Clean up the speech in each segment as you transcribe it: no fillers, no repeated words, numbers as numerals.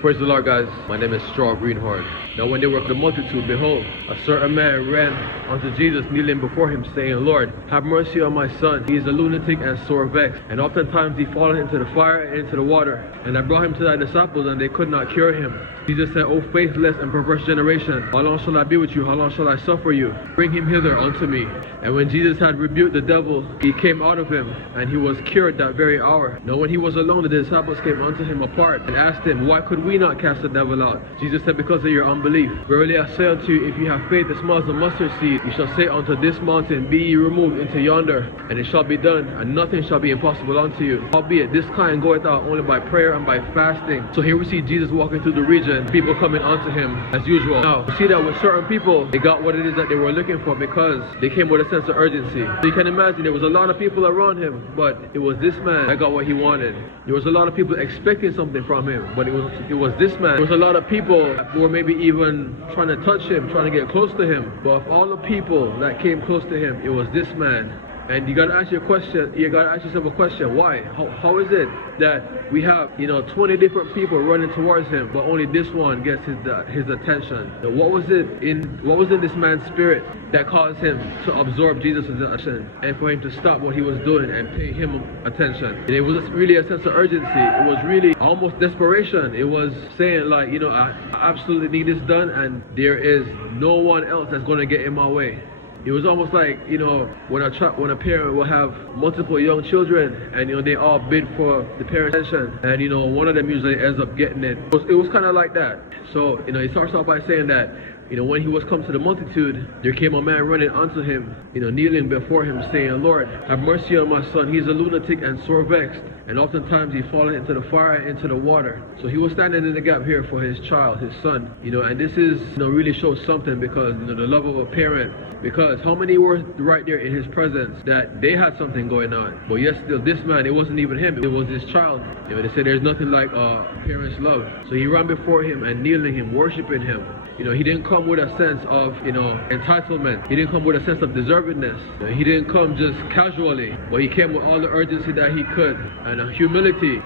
Praise the Lord, guys. My name is Straw Greenhorn. Now when they were the multitude, behold, a certain man ran unto Jesus, kneeling before him, saying, Lord, have mercy on my son. He is a lunatic and sore vexed, and oftentimes he falleth into the fire and into the water. And I brought him to thy disciples, and they could not cure him. Jesus said, O faithless and perverse generation, how long shall I be with you? How long shall I suffer you? Bring him hither unto me. And when Jesus had rebuked the devil, he came out of him, and he was cured that very hour. Now when he was alone, the disciples came unto him apart, and asked him, why could we not cast the devil out? Jesus said, because of your unbelief. Verily I say unto you, if you have faith as small as a mustard seed, you shall say unto this mountain, be ye removed into yonder, and it shall be done, and nothing shall be impossible unto you. Albeit this kind goeth out only by prayer and by fasting. So here we see Jesus walking through the region, people coming unto him as usual. Now, we see that with certain people, they got what it is that they were looking for because they came with a sense of urgency. So you can imagine there was a lot of people around him, but it was this man that got what he wanted. There was a lot of people expecting something from him, but it was this man. There was a lot of people who were maybe even trying to touch him, trying to get close to him. But of all the people that came close to him, it was this man. And you gotta ask yourself a question, why? How is it that we have, 20 different people running towards him, but only this one gets his attention? Now, what was in this man's spirit that caused him to absorb Jesus' attention and for him to stop what he was doing and pay him attention? And it was really a sense of urgency. It was really almost desperation. It was saying like, I absolutely need this done, and there is no one else that's gonna get in my way. It was almost like, when a parent will have multiple young children and, they all bid for the parent's attention, and, one of them usually ends up getting it. It was kind of like that. So, he starts off by saying that, when he was come to the multitude, there came a man running unto him, kneeling before him, saying, Lord, have mercy on my son. He is a lunatic and sore vexed, and oftentimes he falleth into the fire and into the water. So he was standing in the gap here for his child, his son, and this is, really shows something because, the love of a parent. Because how many were right there in his presence that they had something going on? But yet still, this man, it wasn't even him, it was his child. They said there's nothing like a parent's love. So he ran before him and kneeling him, worshiping him. He didn't come with a sense of, entitlement. He didn't come with a sense of deservedness. He didn't come just casually, but he came with all the urgency that he could and humility,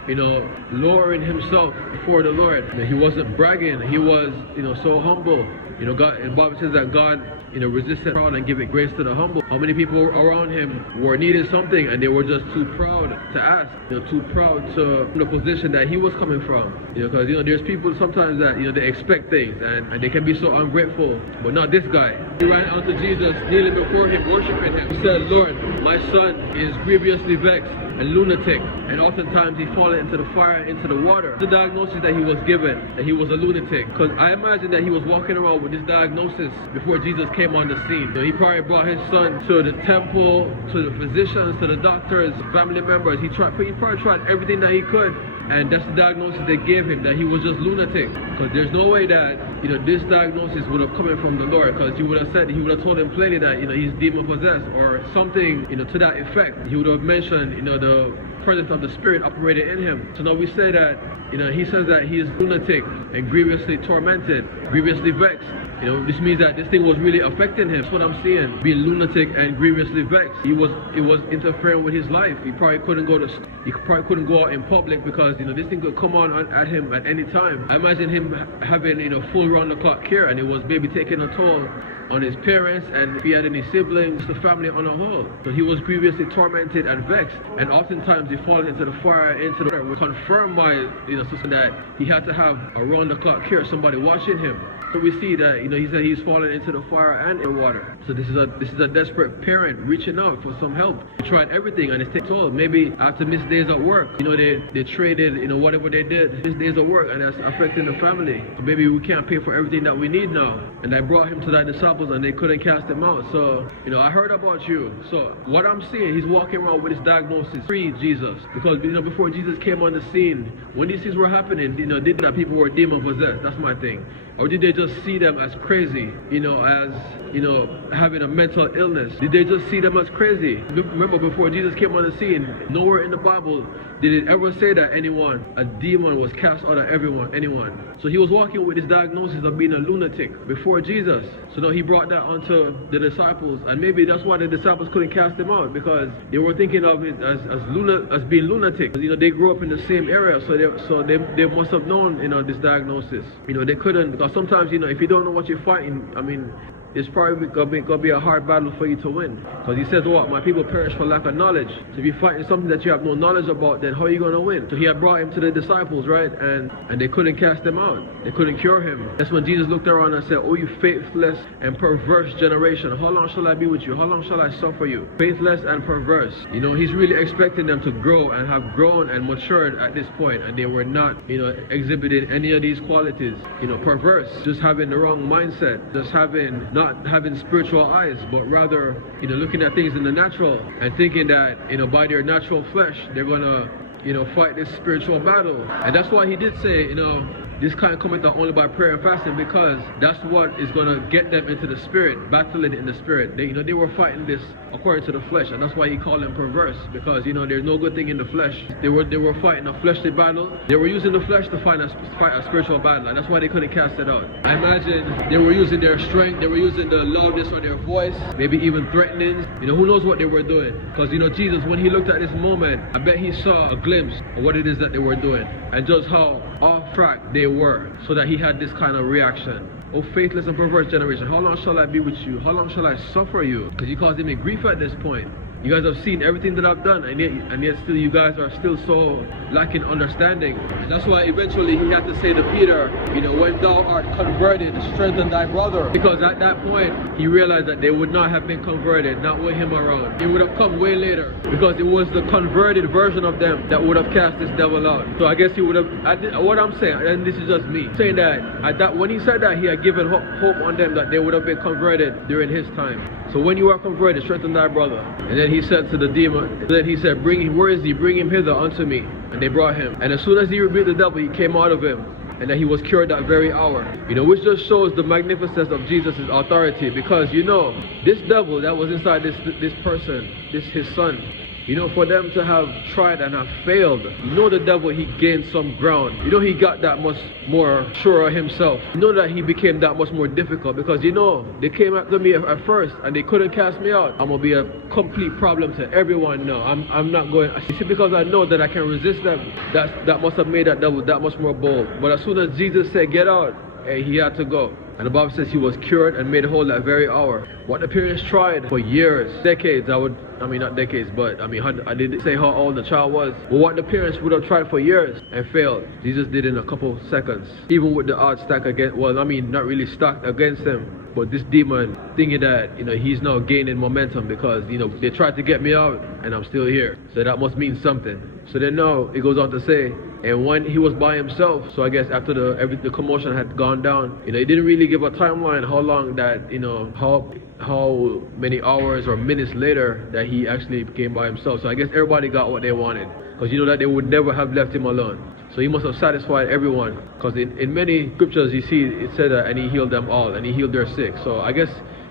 lowering himself before the Lord. He wasn't bragging. He was, so humble. God, and the Bible says that God, resist the proud and give it grace to the humble. How many people around him were needing something and they were just too proud to ask, too proud to the position that he was coming from. Because there's people sometimes that they expect things and they can be so ungrateful, but not this guy. He ran out to Jesus, kneeling before him, worshiping him. He said, Lord, my son is grievously vexed and lunatic, and oftentimes he falleth into the fire, into the water. The diagnosis that he was given, that he was a lunatic, because I imagine that he was walking around with this diagnosis before Jesus came on the scene. He probably brought his son to the temple, to the physicians, to the doctors, family members. He probably tried everything that he could, and that's the diagnosis they gave him, that he was just lunatic. Because there's no way that this diagnosis would have come from the Lord, because he would have told him plainly that he's demon possessed or something to that effect. He would have mentioned the presence of the Spirit operated in him. So now we say that he says that he is lunatic and grievously tormented, grievously vexed. This means that this thing was really affecting him. That's what I'm seeing. Being lunatic and grievously vexed. It was interfering with his life. He probably couldn't go out in public because this thing could come on at him at any time. I imagine him having full round the clock care, and it was maybe taking a toll on his parents, and if he had any siblings, the family on a whole. So he was grievously tormented and vexed, and oftentimes he fallen into the fire, into the water. We're confirmed by sister that he had to have a round the clock care, somebody watching him. So we see that he said he's fallen into the fire and in water. So this is a desperate parent reaching out for some help. He tried everything and it's taken toll. Maybe after missed days at work, they traded whatever they did, missed days at work, and that's affecting the family. So maybe we can't pay for everything that we need now. And I brought him to thy disciples and they couldn't cast him out. So I heard about you. So what I'm seeing, he's walking around with his diagnosis, free Jesus, because before Jesus came on the scene, when these things were happening, did that people were demon possessed. That's my thing. Or did they just see them as crazy, as, having a mental illness? Did they just see them as crazy? Remember, before Jesus came on the scene, nowhere in the Bible did it ever say that a demon was cast out of anyone. So he was walking with this diagnosis of being a lunatic before Jesus. So now he brought that onto the disciples, and maybe that's why the disciples couldn't cast him out, because they were thinking of it as being lunatic. They grew up in the same area, so they must have known, this diagnosis. They couldn't, because sometimes, if you don't know what you're fighting, it's probably going to be a hard battle for you to win. Because he says, what? My people perish for lack of knowledge. So if you're fighting something that you have no knowledge about, then how are you going to win? So he had brought him to the disciples, right? And they couldn't cast him out. They couldn't cure him. That's when Jesus looked around and said, oh, you faithless and perverse generation. How long shall I be with you? How long shall I suffer you? Faithless and perverse. He's really expecting them to grow and have grown and matured at this point. And they were not, exhibiting any of these qualities. Perverse. Just having the wrong mindset. Just not having spiritual eyes, but rather, looking at things in the natural and thinking that, by their natural flesh, they're gonna, fight this spiritual battle. And that's why he did say, this kind cometh not only by prayer and fasting, because that's what is gonna get them into the spirit, battling in the spirit. They were fighting this according to the flesh, and that's why he called them perverse, because there's no good thing in the flesh. They were fighting a fleshly battle. They were using the flesh to fight a spiritual battle, and that's why they couldn't cast it out. I imagine they were using their strength, they were using the loudness of their voice, maybe even threatening. Who knows what they were doing? Because Jesus, when he looked at this moment, I bet he saw a glimpse of what it is that they were doing, and just how off track they were, so that he had this kind of reaction. Oh, faithless and perverse generation, how long shall I be with you? How long shall I suffer you? Because he caused him in grief at this point. You guys have seen everything that I've done, and yet still you guys are still so lacking understanding. And that's why eventually he had to say to Peter, when thou art converted, strengthen thy brother. Because at that point, he realized that they would not have been converted, not with him around. It would have come way later, because it was the converted version of them that would have cast this devil out. So I guess he would have, what I'm saying, and this is just me, saying that when he said that, he had given hope on them that they would have been converted during his time. So when you are converted, strengthen thy brother. And then he said to the demon, then he said, where is he? Bring him hither unto me. And they brought him. And as soon as he rebuked the devil, he came out of him. And that he was cured that very hour. Which just shows the magnificence of Jesus' authority. Because this devil that was inside this person, his son, for them to have tried and have failed, the devil, he gained some ground. He got that much more sure of himself. That he became that much more difficult, because they came after me at first and they couldn't cast me out. I'm gonna be a complete problem to everyone now. I'm not going. You see, because I know that I can resist them. That must have made that devil that much more bold. But as soon as Jesus said, get out, he had to go. And the Bible says he was cured and made whole that very hour. What the parents tried for years, decades, not decades, but I didn't say how old the child was. But what the parents would have tried for years and failed, Jesus did in a couple seconds. Even with the odds stacked against, not really stacked against him, but this demon thinking that, he's now gaining momentum because, they tried to get me out and I'm still here. So that must mean something. So then now it goes on to say, and when he was by himself, so I guess after the commotion had gone down, he didn't really give a timeline how long that, how many hours or minutes later that he actually came by himself. So I guess everybody got what they wanted, because that they would never have left him alone. So he must have satisfied everyone, because in many scriptures you see it said that, and he healed them all, and he healed their sick. So I guess,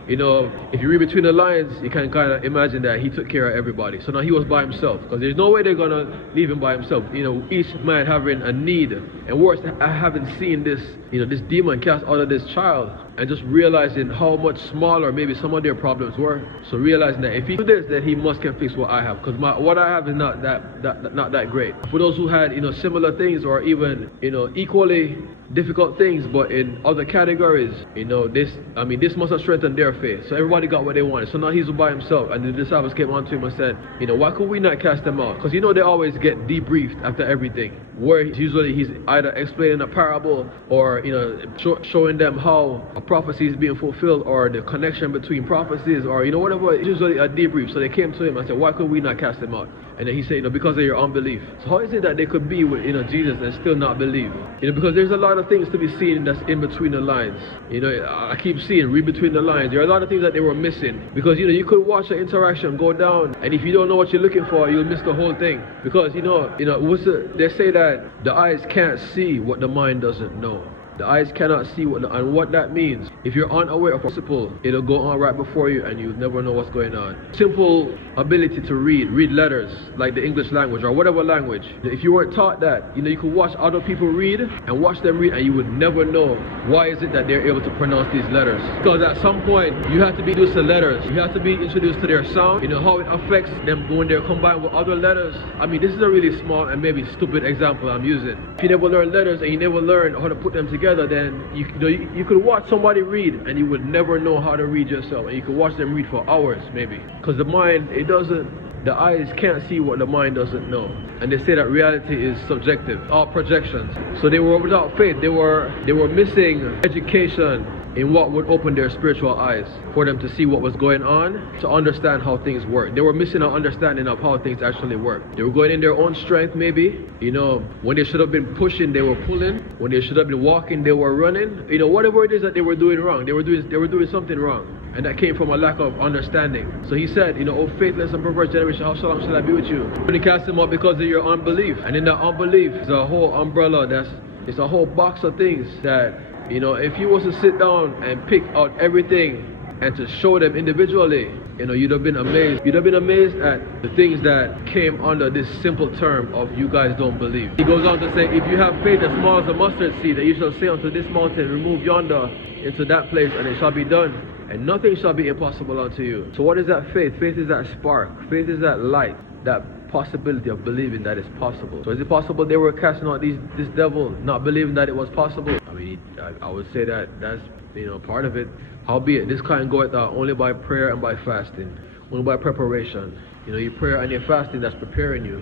if you read between the lines, you can kind of imagine that he took care of everybody. So now he was by himself, because there's no way they're going to leave him by himself. Each man having a need. And worse, I haven't seen this, this demon cast out of this child, and just realizing how much smaller maybe some of their problems were. So realizing that if he do this, then he can fix what I have, because what I have is not that great. For those who had, similar things, or even, equally difficult things, but in other categories, this must have strengthened their faith. So everybody got what they wanted. So now he's by himself, and the disciples came on to him and said, why could we not cast them out? Because they always get debriefed after everything, where usually he's either explaining a parable, or showing them how a prophecy is being fulfilled, or the connection between prophecies, or whatever. It's usually a debrief. So they came to him and said, why could we not cast them out? And then he said, because of your unbelief. So how is it that they could be with Jesus and still not believe? Because there's a lot of things to be seen that's in between the lines. I keep seeing, read between the lines. There are a lot of things that they were missing, because you could watch the interaction go down, and if you don't know what you're looking for, you'll miss the whole thing. Because they say that the eyes can't see what the mind doesn't know. The eyes cannot see and what that means. If you're unaware of a principle, it'll go on right before you and you'll never know what's going on. Simple ability to read letters, like the English language or whatever language. If you weren't taught that, you could watch other people read and watch them read and you would never know why is it that they're able to pronounce these letters. Because at some point, you have to be introduced to letters. You have to be introduced to their sound, how it affects them when they're combined with other letters. I mean, this is a really small and maybe stupid example I'm using. If you never learn letters and you never learn how to put them together, then you could watch somebody read and you would never know how to read yourself. And you could watch them read for hours maybe. Because the mind, the eyes can't see what the mind doesn't know. And they say that reality is subjective, all projections. So they were without faith. They were missing education in what would open their spiritual eyes for them to see what was going on, to understand how things work. They were missing an understanding of how things actually work. They were going in their own strength maybe. When they should have been pushing, they were pulling. When they should have been walking, they were running. Whatever it is that they were doing wrong, they were doing something wrong. And that came from a lack of understanding. So he said, "O faithless and perverse generation, how long shall I be with you?" When he cast them out because of your unbelief. And in that unbelief is a whole umbrella, it's a whole box of things that, if you was to sit down and pick out everything and to show them individually, you'd have been amazed. You'd have been amazed at the things that came under this simple term of "you guys don't believe." He goes on to say, "If you have faith as small as a mustard seed, that you shall say unto this mountain, remove yonder into that place, and it shall be done. And nothing shall be impossible unto you." So what is that faith? Faith is that spark. Faith is that light, that possibility of believing that it's possible. So is it possible they were casting out this devil, not believing that it was possible? I mean, I would say that that's part of it. Howbeit, this kind goeth out only by prayer and by fasting, only by preparation. Your prayer and your fasting, that's preparing you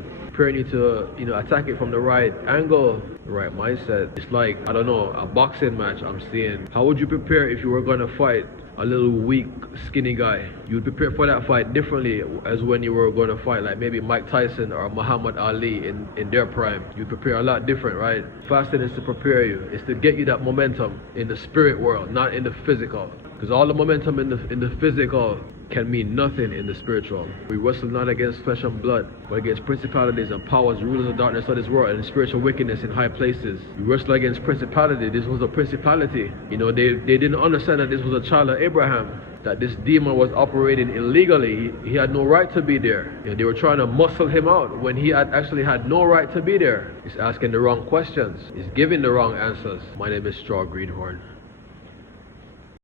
to attack it from the right angle, the right mindset. It's like, I don't know, a boxing match I'm seeing. How would you prepare if you were going to fight a little weak, skinny guy? You would prepare for that fight differently as when you were going to fight like maybe Mike Tyson or Muhammad Ali in their prime. You prepare a lot different, right? Fasting is to prepare you. It's to get you that momentum in the spirit world, not in the physical. Because all the momentum in the physical can mean nothing in the spiritual. We wrestle not against flesh and blood, but against principalities and powers, rulers of darkness of this world, and spiritual wickedness in high places. We wrestle against principality. This was a principality. They didn't understand that this was a child of Abraham, that this demon was operating illegally. He had no right to be there. They were trying to muscle him out when he actually had no right to be there. He's asking the wrong questions. He's giving the wrong answers. My name is Straw Greenhorn.